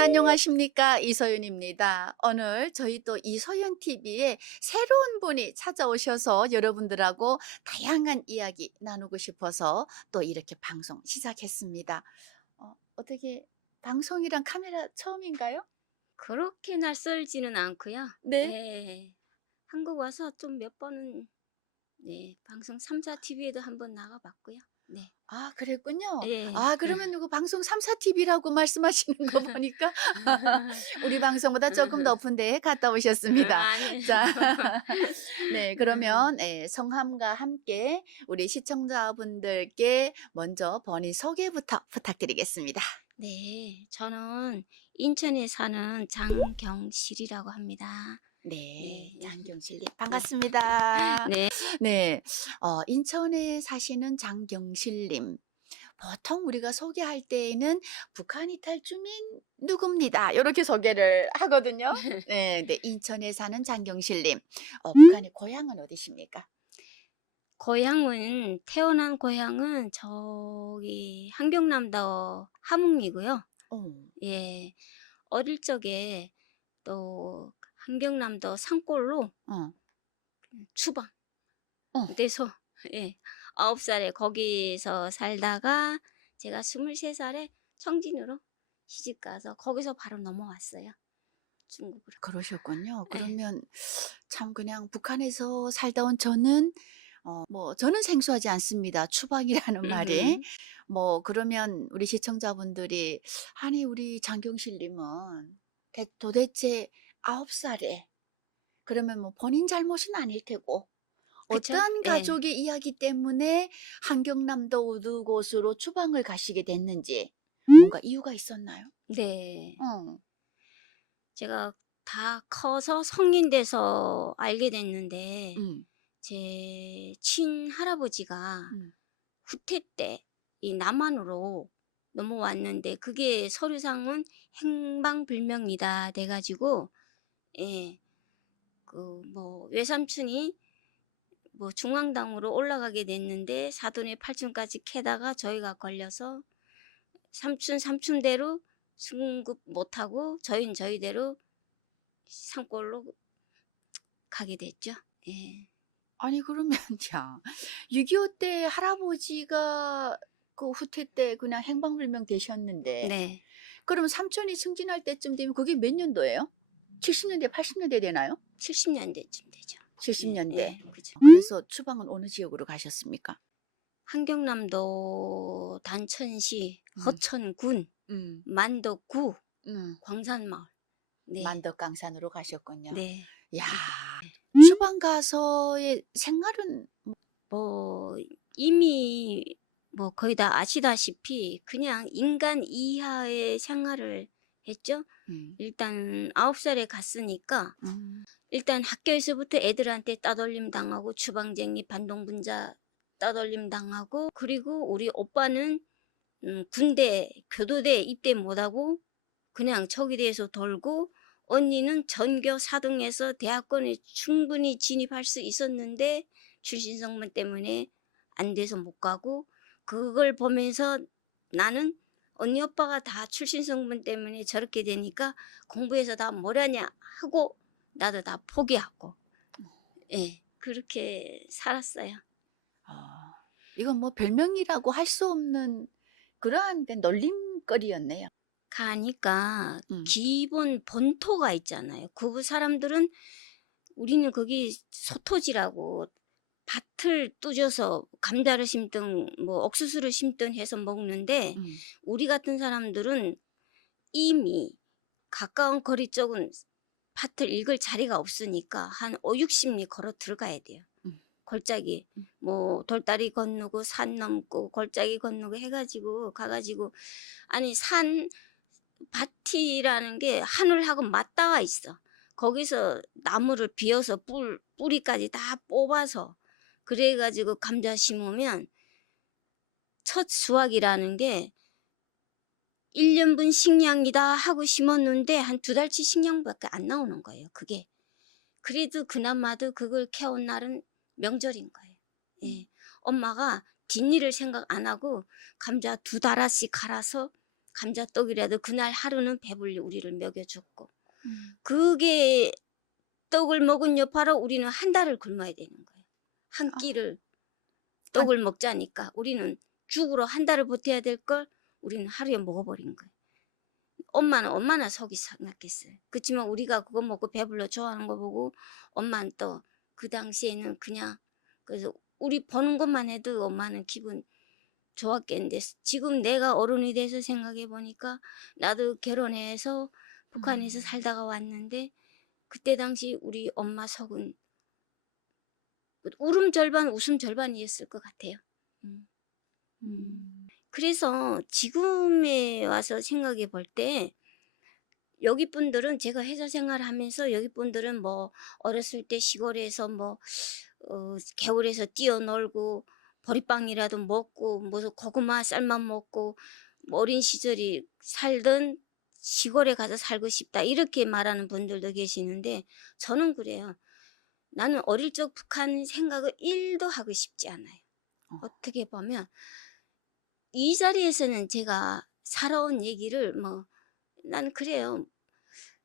안녕하십니까 이서윤입니다. 오늘 저희 또 이서윤 TV에 새로운 분이 찾아오셔서 여러분들하고 다양한 이야기 나누고 싶어서 또 이렇게 방송 시작했습니다. 어, 어떻게 방송이랑 카메라 처음인가요? 그렇게 낯설지는 않고요. 네. 네. 한국 와서 좀 몇 번은 네, 방송 3사 TV에도 한번 나가봤고요. 네. 아 그랬군요. 예. 아 그러면 이거 방송 3사 TV라고 말씀하시는 거 보니까 우리 방송보다 조금 높은 데에 갔다 오셨습니다. 아니. 자, 네, 그러면 예, 성함과 함께 우리 시청자분들께 먼저 본인 소개부터 부탁드리겠습니다. 네, 저는 인천에 사는 장경실이라고 합니다. 네, 네. 장경실 님 반갑습니다. 네. 네, 어, 인천에 사시는 장경실님. 보통 우리가 소개할 때에는 북한 이탈 주민 누굽니다. 이렇게 소개를 하거든요. 네, 네, 인천에 사는 장경실님. 어, 북한의 고향은 어디십니까? 고향은 태어난 고향은 저기 한경남도 함흥이고요. 어, 예. 어릴 적에 또 한경남도 산골로 어, 추방. 어. 돼서 예. 아홉 살에 거기서 살다가 제가 스물세 살에 청진으로 시집 가서 거기서 바로 넘어왔어요. 중국으로. 그러셨군요. 네. 그러면 참 그냥 북한에서 살다 온 저는 어, 뭐 저는 생소하지 않습니다. 추방이라는 말이. 음. 뭐 그러면 우리 시청자분들이 아니 우리 장경실님은 대- 도대체 아홉 살에 그러면 뭐 본인 잘못은 아닐 테고 그쵸? 어떤 예. 가족의 이야기 때문에 한경남도 어느 곳으로 추방을 가시게 됐는지 뭔가 이유가 있었나요? 네. 어. 제가 다 커서 성인 돼서 알게 됐는데 음. 제 친할아버지가 음. 후퇴 때 이 남한으로 넘어왔는데 그게 서류상은 행방불명이다 돼 가지고 예. 그 뭐 외삼촌이 뭐 중앙당으로 올라가게 됐는데 사돈의 팔촌까지 캐다가 저희가 걸려서 삼촌 삼촌대로 승급 못하고 저희는 저희대로 산골로 가게 됐죠. 예. 아니 그러면 야, 6.25 때 할아버지가 그 후퇴 때 그냥 행방불명 되셨는데 네. 그럼 삼촌이 승진할 때쯤 되면 그게 몇 년도예요? 70년대, 80년대 되나요? 70년대쯤 되죠. 70년대. 예, 예, 그죠. 그래서 추방은 어느 지역으로 가셨습니까? 한경남도 단천시 음. 허천군 음, 만덕구 음. 광산마을. 네. 만덕강산으로 가셨군요. 네. 야, 추방 가서의 생활은 뭐 이미 뭐 거의 다 아시다시피 그냥 인간 이하의 생활을 했죠. 음, 일단 아홉 살에 갔으니까 음, 일단 학교에서부터 애들한테 따돌림 당하고 추방쟁이 반동분자 따돌림 당하고 그리고 우리 오빠는 음, 군대 교도대 입대 못하고 그냥 저기대에서 돌고 언니는 전교 4등에서 대학원에 충분히 진입할 수 있었는데 출신 성분 때문에 안 돼서 못 가고 그걸 보면서 나는 언니 오빠가 다 출신 성분 때문에 저렇게 되니까 공부해서 다 뭐라냐 하고 나도 다 포기하고 예 그렇게 살았어요. 어, 이건 뭐 별명이라고 할 수 없는 그러한 그 놀림거리였네요. 가니까 음. 기본 본토가 있잖아요. 그 사람들은 우리는 거기 소토지라고 밭을 뚜져서 감자를 심든 뭐 옥수수를 심든 해서 먹는데 음, 우리 같은 사람들은 이미 가까운 거리 쪽은 밭을 읽을 자리가 없으니까 한 5, 60리 걸어 들어가야 돼요. 음. 골짜기 음. 뭐 돌다리 건너고 산 넘고 골짜기 건너고 해가지고 가가지고 아니 산 밭이라는 게 하늘하고 맞닿아 있어. 거기서 나무를 비워서 뿔 뿌리까지 다 뽑아서 그래가지고 감자 심으면 첫 수확이라는 게 1년분 식량이다 하고 심었는데 한 두 달치 식량밖에 안 나오는 거예요. 그게. 그래도 그나마도 그걸 캐온 날은 명절인 거예요. 예. 엄마가 뒷일을 생각 안 하고 감자 두 달아씩 갈아서 감자떡이라도 그날 하루는 배불리 우리를 먹여줬고 음. 그게 떡을 먹은 여파로 우리는 한 달을 굶어야 되는 거예요. 한 아. 끼를 떡을 먹자니까 우리는 죽으로 한 달을 버텨야 될 걸 우리는 하루에 먹어버린 거예요. 엄마는 얼마나 속이 상했겠어요. 그렇지만 우리가 그거 먹고 배불러 좋아하는 거 보고 엄마는 또 그 당시에는 그냥 그래서 우리 버는 것만 해도 엄마는 기분 좋았겠는데 지금 내가 어른이 돼서 생각해 보니까 나도 결혼해서 북한에서 음. 살다가 왔는데 그때 당시 우리 엄마 속은 울음 절반 웃음 절반이었을 것 같아요. 음. 음. 그래서 지금에 와서 생각해 볼 때 여기 분들은 제가 회사 생활을 하면서 여기 분들은 뭐 어렸을 때 시골에서 뭐 어, 겨울에서 뛰어놀고 보리빵이라도 먹고 무슨 고구마 쌀만 먹고 뭐 어린 시절이 살던 시골에 가서 살고 싶다 이렇게 말하는 분들도 계시는데 저는 그래요. 나는 어릴 적 북한 생각을 1도 하고 싶지 않아요. 어. 어떻게 보면 이 자리에서는 제가 살아온 얘기를 뭐 나는 그래요.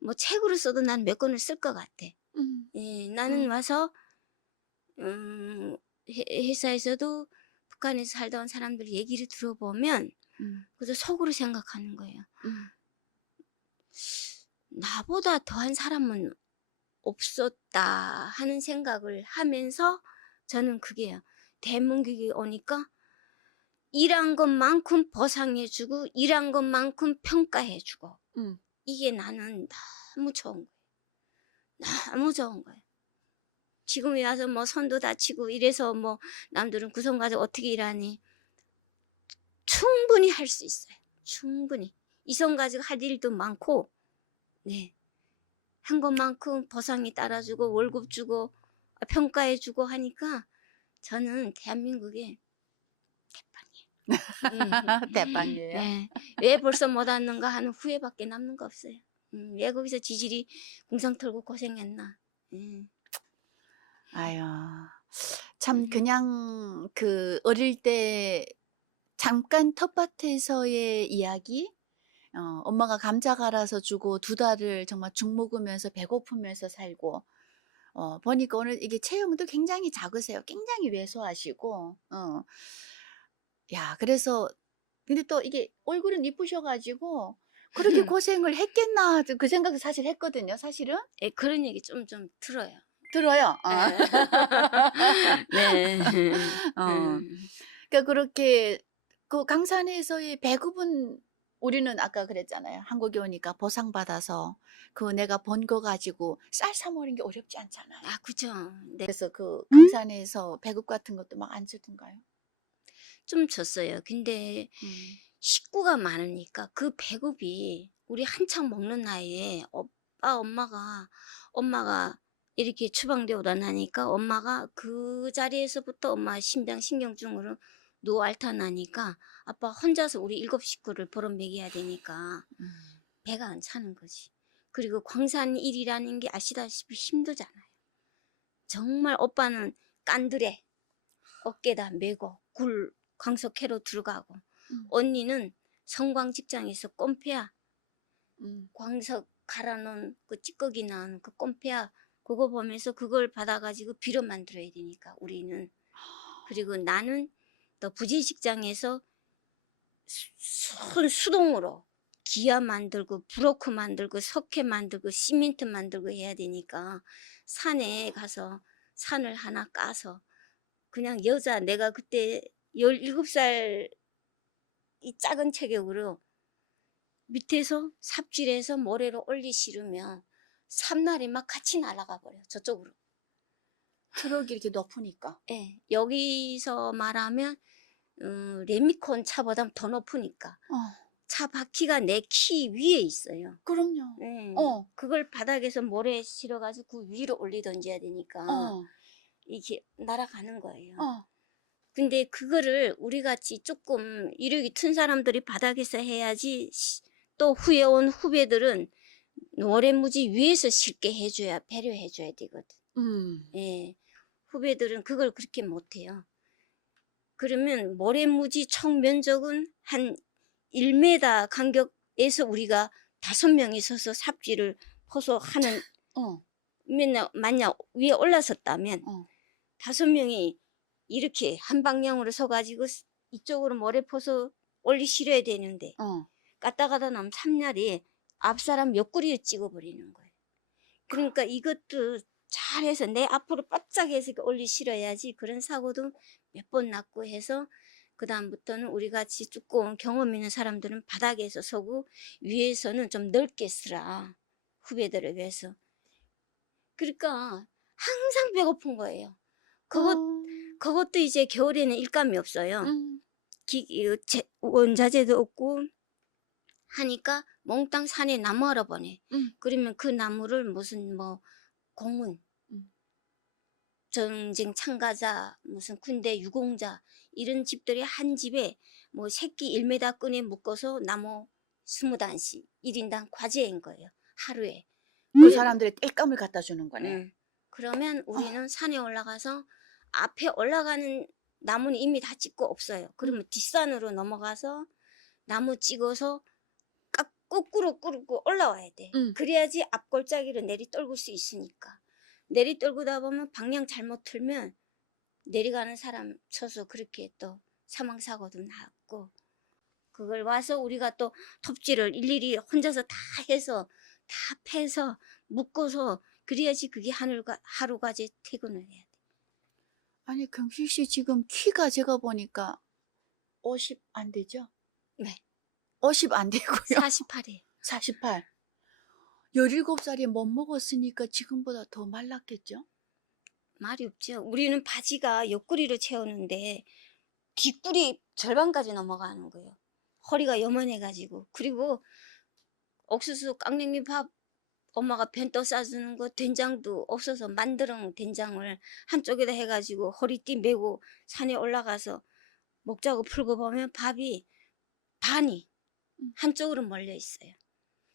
뭐 책으로 써도 난 몇 권을 쓸 것 같아. 음. 예, 나는 음. 와서 음, 회- 회사에서도 북한에서 살다 온 사람들 얘기를 들어보면 음. 그래서 속으로 생각하는 거예요. 음. 나보다 더한 사람은 없었다 하는 생각을 하면서 저는 그게요. 대문국이 오니까 일한 것만큼 보상해주고 일한 것만큼 평가해주고 음. 이게 나는 너무 좋은 거예요. 너무 좋은 거예요. 지금에 와서 뭐 손도 다치고 이래서 뭐 남들은 구성 가서 어떻게 일하니 충분히 할 수 있어요. 충분히 이성 가지고 할 일도 많고 네. 한 것만큼 보상이 따라주고 월급 주고 평가해 주고 하니까 저는 대한민국에 대빵이에요. 음. 대빵이에요. 네. 왜 벌써 못 왔는가 하는 후회밖에 남는 거 없어요. 음, 왜 거기서 지질이 궁상 털고 고생했나. 음. 아유, 참 음. 그냥 그 어릴 때 잠깐 텃밭에서의 이야기, 어, 엄마가 감자 갈아서 주고 두 달을 정말 죽 먹으면서 배고프면서 살고, 어, 보니까 오늘 이게 체형도 굉장히 작으세요. 굉장히 왜소하시고, 어. 야, 그래서, 근데 또 이게 얼굴은 이쁘셔가지고, 그렇게 고생을 했겠나, 그 생각을 사실 했거든요, 사실은. 예, 그런 얘기 좀 좀 들어요. 들어요. 어. 네. 어. 음. 그러니까 그렇게 그 강산에서의 배급은 우리는 아까 그랬잖아요. 한국에 오니까 보상받아서 그 내가 번 거 가지고 쌀 사 먹는 게 어렵지 않잖아요. 아, 그죠. 네. 그래서 그 강산에서 배급 같은 것도 막 안 주던가요? 좀 줬어요. 근데 음. 식구가 많으니까 그 배급이 우리 한창 먹는 나이에 오빠 엄마가 엄마가 이렇게 추방되고 일어나니까 엄마가 그 자리에서부터 엄마 심장 신경증으로 누워 앓다나니까 아빠 혼자서 우리 일곱 식구를 보러 먹여야 되니까 음. 배가 안 차는 거지. 그리고 광산 일이라는 게 아시다시피 힘들잖아요. 정말 오빠는 깐들에 어깨다 메고 굴 광석회로 들어가고 음. 언니는 성광 직장에서 꼼페야 음. 광석 갈아놓은 그 찌꺼기 나온 그 꼼페야 그거 보면서 그걸 받아가지고 비료 만들어야 되니까 우리는 그리고 나는 또 부지 직장에서 수, 수동으로 기아 만들고 브로크 만들고 석회 만들고 시멘트 만들고 해야 되니까 산에 가서 산을 하나 까서 그냥 여자 내가 그때 17살 이 작은 체격으로 밑에서 삽질해서 모래로 올리 실으면 삼날이 막 같이 날아가 버려 저쪽으로 트럭이 이렇게 높으니까. 예, 여기서 말하면 음, 레미콘 차보다 더 높으니까 어. 차 바퀴가 내 키 위에 있어요. 그럼요. 예, 어. 그걸 바닥에서 모래에 실어가지고 그 위로 올리 던져야 되니까 어. 이게 날아가는 거예요. 어. 근데 그거를 우리 같이 조금 이력이 튼 사람들이 바닥에서 해야지 시- 또 후에 온 후배들은 노래무지 위에서 쉽게 해줘야 배려해줘야 되거든. 음. 예, 후배들은 그걸 그렇게 못해요. 그러면 모래무지 총 면적은 한 1m 간격에서 우리가 다섯 명이 서서 삽질을 퍼서 하는 어. 맨날 만약 위에 올라섰다면 어. 다섯 명이 이렇게 한 방향으로 서가지고 스- 이쪽으로 모래 퍼서 올리 실어야 되는데 어. 갔다 가다 나면 삼날이 앞사람 옆구리에 찍어버리는 거예요. 그러니까 이것도 잘해서 내 앞으로 바짝 해서 올리 실어야지 그런 사고도 몇 번 났고 해서 그 다음부터는 우리 같이 두꺼운 경험 있는 사람들은 바닥에서 서고 위에서는 좀 넓게 쓰라 후배들을 위해서 그러니까 항상 배고픈 거예요. 그것 어. 그것도 이제 겨울에는 일감이 없어요. 음. 기, 제- 원자재도 없고 하니까 몽땅 산에 나무하러 보내. 음. 그러면 그 나무를 무슨 뭐 공문, 음. 전쟁 참가자, 무슨 군대 유공자 이런 집들이 한 집에 뭐 새끼 1m 끈에 묶어서 나무 20단씩 1인당 과제인 거예요. 하루에. 그 그래- 사람들의 땔감을 갖다 주는 거네. 응. 그러면 우리는 산에 올라가서 앞에 올라가는 나무는 이미 다 찍고 없어요. 그러면 뒷산으로 넘어가서 나무 찍어서 깍 거꾸로 꾸르고 올라와야 돼. 응. 그래야지 앞골짜기를 내리 떨굴 수 있으니까. 내리 떨구다 보면 방향 잘못 틀면 내려가는 사람 쳐서 그렇게 또 사망 사고도 났고 그걸 와서 우리가 또 톱질을 일일이 혼자서 다 해서 다 패서 묶어서 그래야지 그게 하늘가 하루가제 퇴근을 해야 돼. 아니 경식 씨 지금 키가 제가 보니까 50 안 되죠? 네. 50 안 되고요. 48에. 48. 17살에 못 먹었으니까 지금보다 더 말랐겠죠? 말이 없죠. 우리는 바지가 옆구리를 채우는데 뒷구리 절반까지 넘어가는 거예요. 허리가 요만해가지고. 그리고 옥수수 깡냉이 밥 엄마가 벤떠 싸주는 거 된장도 없어서 만드는 된장을 한쪽에다 해가지고 허리띠 메고 산에 올라가서 먹자고 풀고 보면 밥이 반이 음. 한쪽으로 몰려 있어요.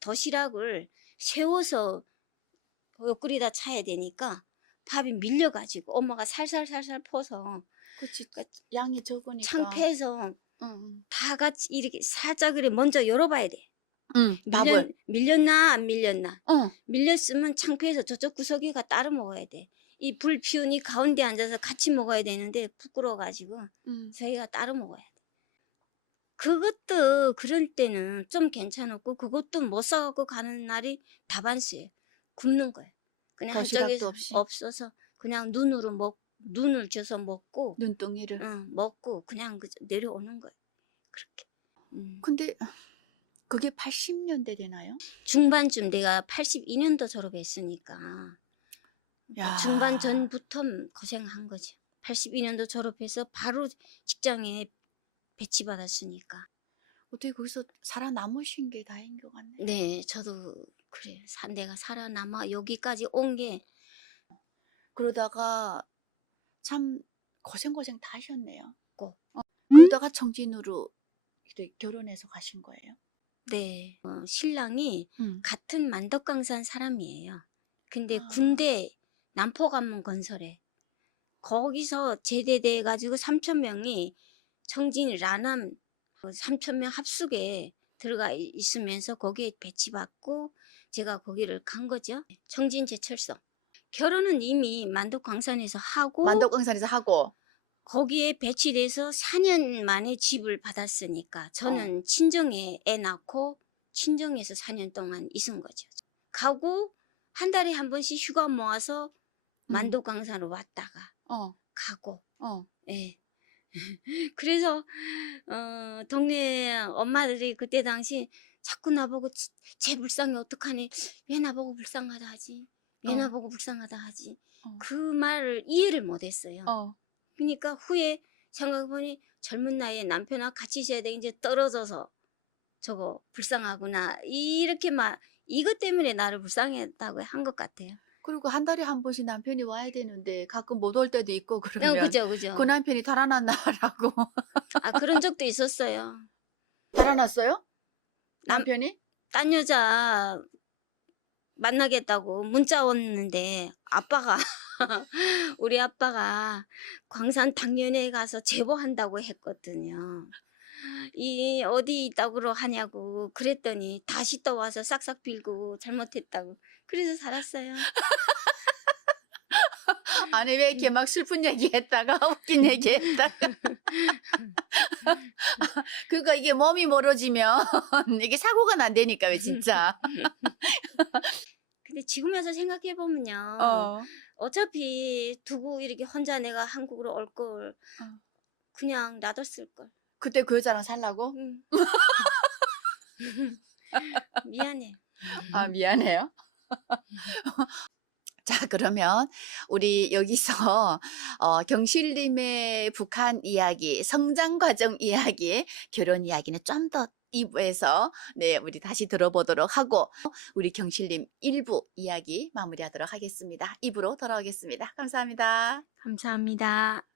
도시락을 세워서 옆구리다 차야 되니까 밥이 밀려가지고 엄마가 살살살살 퍼서 그치. 양이 적으니까. 창피해서 응, 다 같이 이렇게 살짝 그래 먼저 열어봐야 돼. 응. 밀렸, 밥을. 밀렸 나 안 밀렸나. 응. 밀렸으면 창피해서 저쪽 구석에가 따로 먹어야 돼. 이 불 피우니 가운데 앉아서 같이 먹어야 되는데 부끄러워가지고 응. 저희가 따로 먹어야 돼. 그것도 그럴 때는 좀 괜찮았고 그것도 못 사갖고 가는 날이 다반수예요. 굶는 거예요. 그냥 없이? 없어서 그냥 눈으로 먹 눈을 줘서 먹고 눈덩이를. 응, 먹고 그냥 그 내려오는 거예요. 그렇게. 음. 근데 그게 80년대 되나요? 중반쯤 내가 82년도 졸업했으니까 야. 중반 전부터 고생한 거죠. 82년도 졸업해서 바로 직장에 배치받았으니까. 어떻게 거기서 살아남으신 게 다행인 것 같네. 네, 저도 그래. 산 내가 살아남아 여기까지 온 게 그러다가 참 고생고생 다 하셨네요. 꼭. 어, 그러다가 청진으로 이렇게 결혼해서 가신 거예요. 네. 어, 신랑이 응. 같은 만덕강산 사람이에요. 근데 아. 군대 남포관문 건설에 거기서 제대돼 가지고 3천 명이 청진 라남 3천 명 합숙에 들어가 이- 있으면서 거기에 배치받고 제가 거기를 간 거죠. 청진 제철소. 결혼은 이미 만덕광산에서 하고 만덕광산에서 하고. 거기에 배치돼서 4년 만에 집을 받았으니까 저는 친정에 애 낳고 친정에서 4년 동안 있은 거죠. 가고 한 달에 한 번씩 휴가 모아서 음. 만도광산으로 왔다가 어. 가고 어. 예. 그래서 어 동네 엄마들이 그때 당시 자꾸 나보고 지- 쟤 불쌍해 어떡하니 왜 나보고 불쌍하다 하지 왜 어. 나보고 불쌍하다 하지 어. 그 말을 이해를 못했어요. 어. 그러니까 후에 생각해보니 젊은 나이에 남편하고 같이 있어야 돼 이제 떨어져서 저거 불쌍하구나 이렇게 막 이것 때문에 나를 불쌍했다고 한 것 같아요. 그리고 한 달에 한 번씩 남편이 와야 되는데 가끔 못 올 때도 있고 어, 그러면 그죠 그죠. 그 남편이 달아났나라고 아 그런 적도 있었어요. 달아났어요? 남- 남편이? 딴 여자 만나겠다고 문자 왔는데 아빠가 우리 아빠가 광산 당년에 가서 제보한다고 했거든요. 이 어디 있다고 하냐고 그랬더니 다시 또 와서 싹싹 빌고 잘못했다고 그래서 살았어요. 아니 왜 이렇게 막 슬픈 얘기했다가 웃긴 얘기했다가 그거 이게 몸이 멀어지면 이게 사고가 난다니까 왜 진짜 근데 지금 와서 생각해 보면요. 어. 어차피 두고 이렇게 혼자 내가 한국으로 올 걸 어. 그냥 놔뒀을 걸. 그때 그 여자랑 살라고? 응. 미안해. 아 미안해요 자 그러면 우리 여기서 어, 경실님의 북한 이야기 성장 과정 이야기 결혼 이야기는 좀 더 2부에서 네 우리 다시 들어보도록 하고 우리 경실님 1부 이야기 마무리하도록 하겠습니다. 2부로 돌아오겠습니다. 감사합니다. 감사합니다.